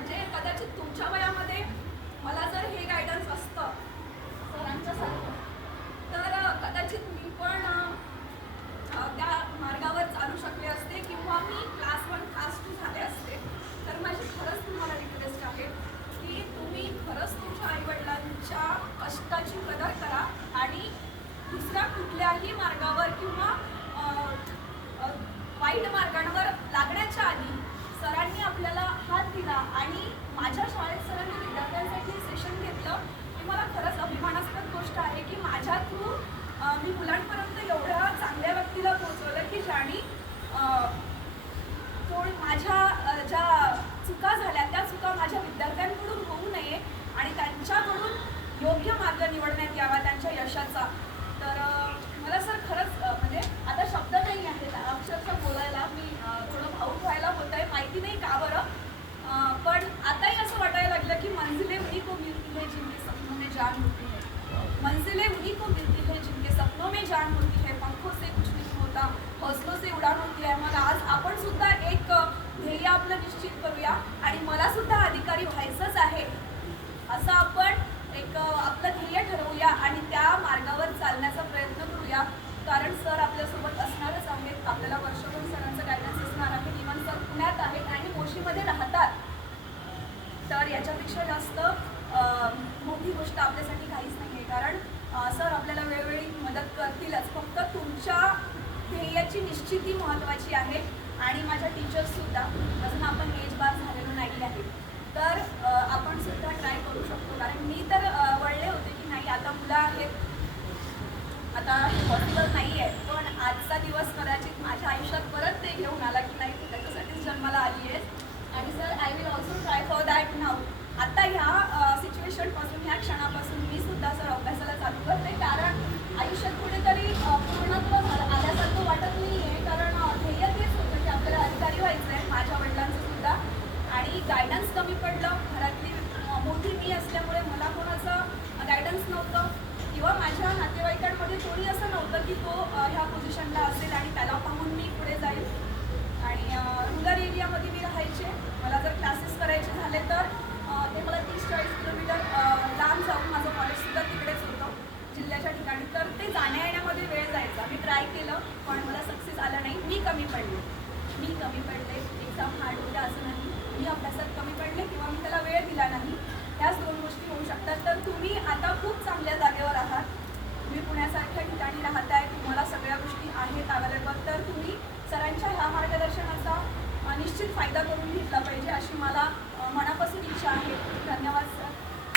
म्हणजे कदाचित तुमच्या वयामध्ये मला जर हे गायडन्स असतं सरांच्यासारखं तर कदाचित मी पण त्या मार्गावर चालू शकले असते किंवा मी क्लास वन क्लास टू झाले असते. तर माझी खरंच तुम्हाला रिक्वेस्ट आहे की तुम्ही खरंच तुमच्या आईवडिलांच्या कष्टाची कदर करा आणि दुसऱ्या कुठल्याही मार्गावर किंवा वाईट मार्गांवर लागण्याच्या आधी सरांनी आपल्याला हात दिला आणि माझ्या शाळेत सरांनी विद्यार्थ्यांसाठी सेशन घेतलं. ही मला खरंच अभिमानास्पद गोष्ट आहे की माझ्या थ्रू मी मुलांपर्यंत एवढ्या चांगल्या व्यक्तीला पोहोचवलं की ज्याने अ, माझ्या अ, ज्या चुका झाल्या त्या चुका माझ्या विद्यार्थ्यांकडून होऊ नये आणि त्यांच्याकडून योग्य मार्ग निवडण्यात यावा त्यांच्या यशाचा तर अ, मला सर खरंच अ, म्हणजे आता शब्द नाही आहेत अक्षरशः बोलायला मी अ, थोडं भाऊक व्हायला होत आहे माहिती नाही का बरं अ, पण आताही असं वाटायला लागलं की मंजिले उन्हीं को मिलती है जिनके सपनों में जान होती है। मंजिलें उन्हीं को मिलती है जिनके सपनों में जान होती है पंखों से कुछ नहीं होता हौसलों से उडान होती है। मग आज आपण सुद्धा एक ध्येय आपलं निश्चित करूया आणि मला सुद्धा अधिकारी व्हायचंच आहे. असं आपण एक आपलं ध्येय ठरवूया आणि त्या मार्गावर चालण्याचा प्रयत्न करूया. कारण सर आपल्यासोबत असणारच आहेत. आपल्याला वर्षभर सरांचं गायडन्स असणार आहे. इव्हन सर पुण्यात आहेत आणि मोशीमध्ये राहतात. तर याच्यापेक्षा जास्त मोठी गोष्ट आपल्यासाठी काहीच नाही आहे कारण सर आपल्याला वेळोवेळी मदत करतीलच. फक्त तुमच्या ध्येयाची निश्चिती महत्त्वाची आहे आणि माझ्या टीचर्ससुद्धा नव्हतं. किंवा माझ्या नातेवाईकांमध्ये कोणी असं नव्हतं की तो ह्या पोझिशनला असेल आणि त्याला पाहून मी पुढे जाईल. आणि रुरल एरियामध्ये मी राहायचे. मला जर क्लासेस करायचे झाले तर ते मला तीस चाळीस किलोमीटर लांब जाऊन माझं कॉलेजसुद्धा तिकडेच होतं. जिल्ह्याच्या ठिकाणी. तर ते जाण्या येण्यामध्ये वेळ जायचा. मी ट्राय केलं पण मला सक्सेस आला नाही. मी कमी पडले. मी कमी पडले. एक्झाम हार्ड होत्या असं नाही. मी अभ्यासात कमी पडले किंवा मी त्याला वेळ तर तुम्ही सरांच्या ह्या मार्गदर्शनाचा निश्चित फायदा करून घेतला पाहिजे अशी मला मनापासून इच्छा आहे. धन्यवाद सर.